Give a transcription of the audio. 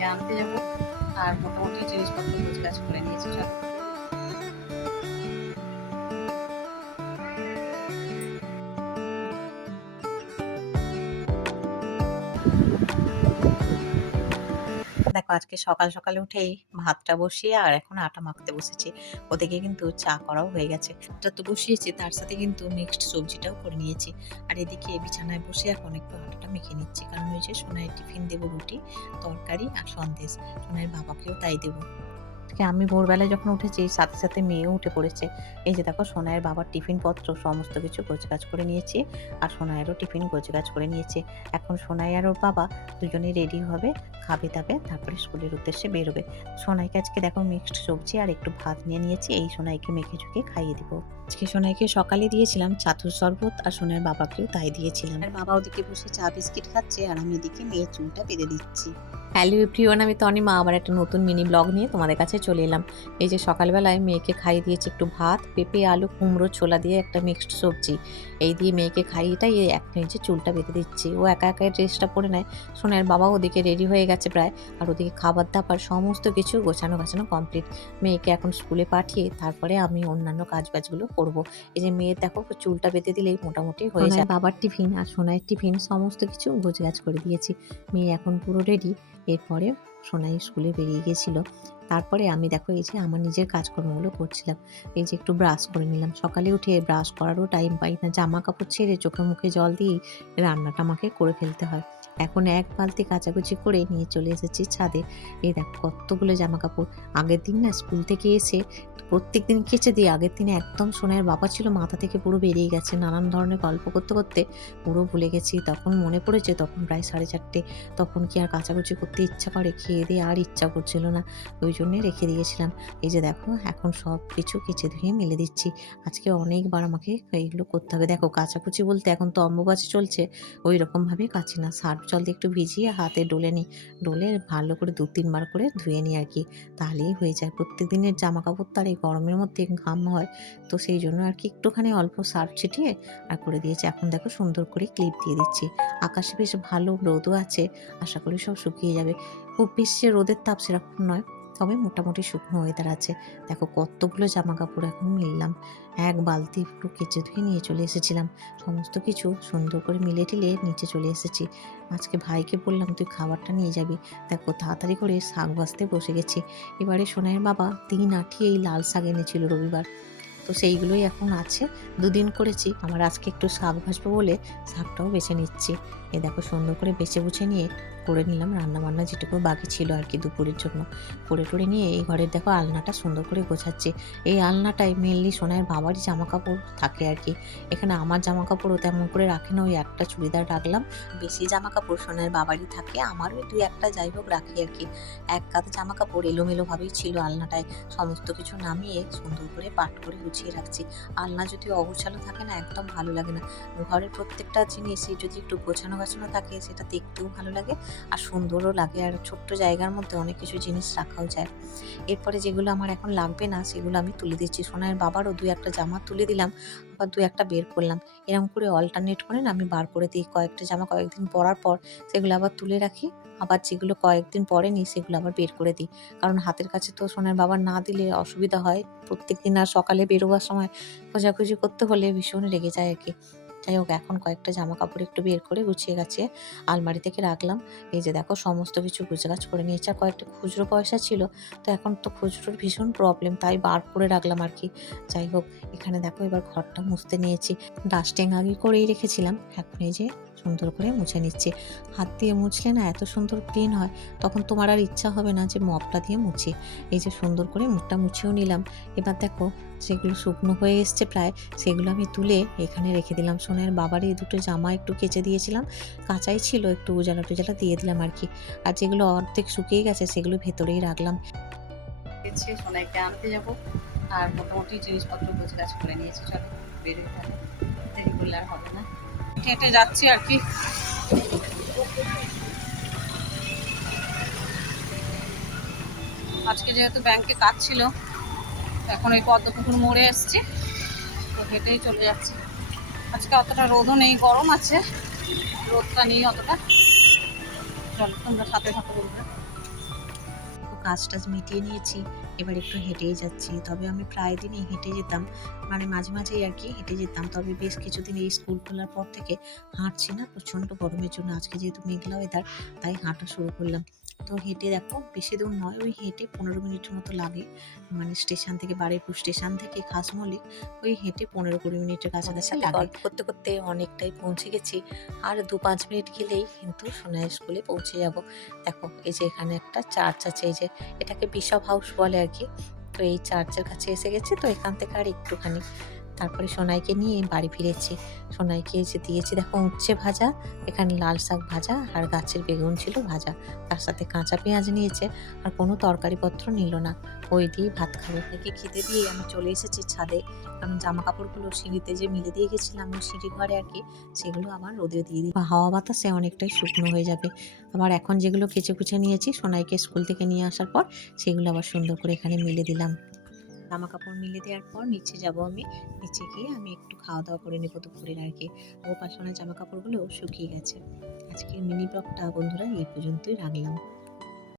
সোনাইকে আনতে যাবো। আর মোটামুটি জিনিসপত্র গোছগাছ করে নিয়েছি। চলো। দেখো আজকে সকাল সকালে উঠেই ভাতটা বসিয়ে আর এখন আটা মাখতে বসেছি। ওদিকে কিন্তু চা করাও হয়ে গেছে। এটা তো বসিয়েছি, তার সাথে কিন্তু মিক্সড সবজিটাও করে নিয়েছি। আর এদিকে বিছানায় বসে এখন একটু আটাটা মেখে নিচ্ছি, কারণ ওই যে সোনাইয়ের টিফিন দেবো, রুটি তরকারি আর সন্দেশ। সোনাইয়ের বাবাকেও তাই দেবো। আমি ভোরবেলায় যখন উঠেছি সাথে সাথে মেয়েও উঠে পড়েছে। এই যে দেখো সোনাইয়ের বাবার টিফিন পত্র সমস্ত কিছু গোছগাছ করে নিয়েছি, আর সোনাইয়েরও টিফিন গোছগাছ করে নিয়েছি। এখন সোনাই আর ওর বাবা দুজনেই রেডি হবে, খাবে দাবে, তারপরে স্কুলের উদ্দেশ্যে বেরোবে। সোনাইকে আজকে দেখো মিক্সড সবজি আর একটু ভাত নিয়ে নিয়েছি, এই সোনাইকে মেখে ঝুঁকে খাইয়ে দিব। আজকে সোনাইকে সকালে দিয়েছিলাম ছাতুর শরবত, আর সোনাইয়ের বাবাকেও তাই দিয়েছিলাম। আর বাবা ওদিকে বসে চা বিস্কিট খাচ্ছে, আর আমি এদিকে মেয়ের চুলটা বেঁধে দিচ্ছি। হ্যালো এভরিওয়ান, আমি তনিমা আবার একটা নতুন মিনি ব্লগ নিয়ে তোমাদের কাছে চলে এলাম। এই যে সকালবেলায় মেয়েকে খাইয়ে দিয়েছি একটু ভাত, পেঁপে আলু কুমড়ো ছোলা দিয়ে একটা মিক্সড সবজি। এই দিয়ে মেয়েকে খাইয়েটাই এক নিচে চুলটা বেঁধে দিচ্ছি। ও একা একা ড্রেসটা পরে নেয়। সোনার বাবা ওদিকে রেডি হয়ে গেছে প্রায়, আর ওদিকে খাবার দাবার সমস্ত কিছু গোছানো কমপ্লিট। মেয়েকে এখন স্কুলে পাঠিয়ে তারপরে আমি অন্যান্য কাজবাজগুলো করব। এই যে মেয়ের দেখো চুলটা বেঁধে দিলেই মোটামুটি হয়ে যায়। বাবার টিফিন আর সোনাইয়ের টিফিন সমস্ত কিছু গোছগাছ করে দিয়েছি। মেয়ে এখন পুরো রেডি। এরপরে সোনাই স্কুলে বেরিয়ে গিয়েছিল। তারপরে আমি দেখো এই যে আমার নিজের কাজকর্মগুলো করছিলাম। এই যে একটু ব্রাশ করে নিলাম, সকালে উঠে ব্রাশ করারও টাইম পাই না, জামা কাপড় ছেড়ে চোখে মুখে জল দিয়ে রান্নাটা আমাকে করে ফেলতে হয়। এখন এক বালতি কাচাকুচি করে নিয়ে চলে এসেছি ছাদে। এই দেখো কতগুলো জামা কাপড়। আগের দিন না স্কুল থেকে এসে প্রত্যেক দিন কেচে দিয়ে আগের দিনে একদম সোনাইয়ের বাবা ছিল মাথা থেকে পুরো বেরিয়ে গেছে। নানান ধরনের গল্প করতে করতে পুরো ভুলে গেছি। তখন মনে পড়েছে, তখন প্রায় 4:30। তখন কি আর কাচাকুচি করতে ইচ্ছা করে? খেয়ে দিয়ে আর ইচ্ছা করছিল না, ওই জন্যে রেখে দিয়েছিলাম। এই যে দেখো এখন সব কিছু কেচে ধুয়ে মেলে দিচ্ছি। আজকে অনেকবার আমাকে এইগুলো করতে হবে। দেখো কাচাকুচি বলতে এখন তো অম্বুবাচী চলছে, ওই রকমভাবে কাচি না, সার্ফ জল দিয়ে একটু ভিজিয়ে হাতে ডলে নিই, ডলে ভালো করে 2-3 বার করে ধুয়ে নিই আর কি, তাহলেই হয়ে যায়। প্রত্যেক দিনের জামা কাপড় তো আর এই গরমের মধ্যে ঘাম হয়, তো সেই জন্য আর কি একটুখানি অল্প সার্ফ ছিটিয়ে আর করে দিয়েছি। এখন দেখো সুন্দর করে ক্লিপ দিয়ে দিচ্ছি। আকাশে বেশ ভালো রোদও আছে, আশা করি সব শুকিয়ে যাবে। খুব বেশি যে রোদের তাপ সেরকম নয়, তবে মোটামুটি শুকনো ওয়েদার আছে। দেখো কতগুলো জামা কাপড় এখন মিললাম, এক বালতি পুরো কেচে ধুয়ে নিয়ে চলে এসেছিলাম। সমস্ত কিছু সুন্দর করে মিলে টিলে নিচে চলে এসেছি। আজকে ভাইকে বললাম তুই খাবারটা নিয়ে যাবি। দেখো তাড়াতাড়ি করে শাক ভাজতে বসে গেছি। এবারে সোনাইয়ের বাবা 3 আঁটি এই লাল শাক এনেছিল রবিবার, তো সেইগুলোই এখন আছে। 2 দিন করেছি। আমার আজকে একটু শাক ভাজবো বলে শাকটাও বেছে নিচ্ছি। এ দেখো সুন্দর করে বেছে বুছে নিয়ে করে নিলাম রান্নাবান্না যেটুকু বাকি ছিল আর কি দুপুরের জন্য। করে টরে নিয়ে এই ঘরের দেখো আলনাটা সুন্দর করে গোছাচ্ছি। এই আলনাটায় মেনলি সোনাইয়ের বাবারই জামা কাপড় থাকে আর কি। এখানে আমার জামা কাপড়ও তেমন করে রাখে না, ওই একটা চুড়িদার রাখলাম। বেশি জামা কাপড় সোনাইয়ের বাবারই থাকে, আমারও 2-1টা যাই হোক রাখি আর কি। এক কাঁধে জামা কাপড় এলোমেলোভাবেই ছিল আলনাটায়। সমস্ত কিছু নামিয়ে সুন্দর করে পাট করে গুছিয়ে রাখছি। আলনা যদি অগোছালো থাকে না একদম ভালো লাগে না। ঘরের প্রত্যেকটা জিনিসই যদি একটু গোছানো গাছানো থাকে সেটা দেখতেও ভালো লাগে আর সুন্দরও লাগে, আর ছোট্ট জায়গার মধ্যে অনেক কিছু জিনিস রাখাও যায়। এরপরে যেগুলো আমার এখন লাগবে না সেগুলো আমি তুলে দিচ্ছি। সোনাইয়ের বাবারও 2-1টা জামা তুলে দিলাম, আবার 2-1টা বের করলাম। এরকম করে অল্টারনেট করে না আমি বার করে দিই। কয়েকটা জামা কয়েকদিন পরার পর সেগুলো আবার তুলে রাখি, আবার যেগুলো কয়েকদিন পরে নিই সেগুলো আবার বের করে দিই। কারণ হাতের কাছে তো সোনার বাবার না দিলে অসুবিধা হয়। প্রত্যেকদিন আর সকালে বেরোবার সময় খোঁজাখুঁজি করতে হলে ভীষণ রেগে যায় আর কি। যাই হোক এখন কয়েকটা জামা কাপড় একটু বের করে গুছিয়ে গাছিয়ে আলমারি থেকে রাখলাম। এই যে দেখো সমস্ত কিছু গুছগাছ করে নিয়েছি। আর কয়েকটা খুচরো পয়সা ছিল, তো এখন তো খুচরোর ভীষণ প্রবলেম, তাই বার করে রাখলাম আর কি। যাই হোক এখানে দেখো এবার ঘরটা মুছতে নিয়েছি। ডাস্টিং আগে করেই রেখেছিলাম, এখন এই যে সুন্দর করে মুছে নিচ্ছি। হাত দিয়ে মুছলে না এত সুন্দর ক্লিন হয়, তখন তোমার আর ইচ্ছা হবে না যে মপটা দিয়ে মুছি। এই যে সুন্দর করে মুখটা মুছেও নিলাম। এবার দেখো সেগুলো শুকনো হয়ে এসছে প্রায়, সেগুলো আমি তুলে এখানে রেখে দিলাম। সোনার বাবারই 2টো জামা একটু কেচে দিয়েছিলাম, কাঁচাই ছিল, একটু উজালা টুজালা দিয়ে দিলাম আর কি। আর যেগুলো অর্ধেক শুকিয়ে গেছে সেগুলো ভেতরেই রাখলাম। সোনাইকে আনতে যাবো, আর মোটামুটি জিনিসপত্র গোছগাছ করে নিয়েছি। চলো বেরোই তাহলে, দেরি করলে আর হবে না। হেঁটে যাচ্ছি আর কি। আজকে যেহেতু ব্যাংকে কাজ ছিল, এখন ওই পদ্মপুকুর মোড়ে এসছি, তো হেঁটেই চলে যাচ্ছি। আজকে অতটা রোদও নেই, গরম আছে, রোদটা নেই অতটা। চলো তোমরা সাথে থাকো বলবে। কাজ টাজ মিটিয়ে নিয়েছি, এবার একটু হেঁটেই যাচ্ছি। তবে আমি প্রায় দিনই হেঁটে যেতাম, মানে মাঝে মাঝেই আর কি হেঁটে যেতাম। তবে বেশ কিছুদিন এই স্কুল খোলার পর থেকে হাঁটছি না, প্রচণ্ড গরমের জন্য। আজকে যেহেতু মেঘলা ওয়েদার, তাই হাঁটা শুরু করলাম। তো হেঁটে দেখো বেশি দূর নয়, ওই হেঁটে ১৫ মিনিটের মতো লাগে। মানে স্টেশন থেকে, বারুইপুর স্টেশন থেকে খাসমৌলিক ওই হেঁটে ১৫-২০ মিনিটের কাছাকাছি লাগে। গল্প করতে করতে অনেকটাই পৌঁছে গেছি। আর ২-৫ মিনিট গেলেই কিন্তু সোনাইয়ের স্কুলে পৌঁছে যাব। দেখো এই যে এখানে একটা চার্চ আছে, এই যে এটাকে বিশপ হাউস বলে আর কি। তো এই চার্চের কাছে এসে গেছি, তো এখান থেকে আর একটুখানি। তারপরে সোনাইকে নিয়ে বাড়ি ফিরেছি। সোনাইকে এসে দিয়েছি দেখো উচ্ছে ভাজা, এখানে লাল শাক ভাজা আর গাছের বেগুন ছিল ভাজা। তার সাথে কাঁচা পেঁয়াজ নিয়েছে, আর কোনো তরকারিপত্র নিল না। ওই দিয়েই ভাত খাবে। একে খেতে দিয়ে আমি চলে এসেছি ছাদে, কারণ জামা কাপড়গুলো সিঁড়িতে যে মেলে দিয়ে গেছিলাম ওই সিঁড়ি ঘরে আর কি, সেগুলো আবার রোদে দিয়ে দিই, হাওয়া বাতাসে অনেকটাই শুকনো হয়ে যাবে। আবার এখন যেগুলো কেচে কুচে নিয়েছি সোনাইকে স্কুল থেকে নিয়ে আসার পর, সেগুলো আবার সুন্দর করে এখানে মেলে দিলাম। জামা কাপড় মিলে দেওয়ার পর নিচে যাব আমি। নিচে গিয়ে আমি একটু খাওয়া দাওয়া করে নেবো দুপুরের আর কি। ও পাশানের জামা কাপড়গুলো শুকিয়ে গেছে। আজকের মিনি ব্লগটা বন্ধুরা এই পর্যন্তই রাখলাম।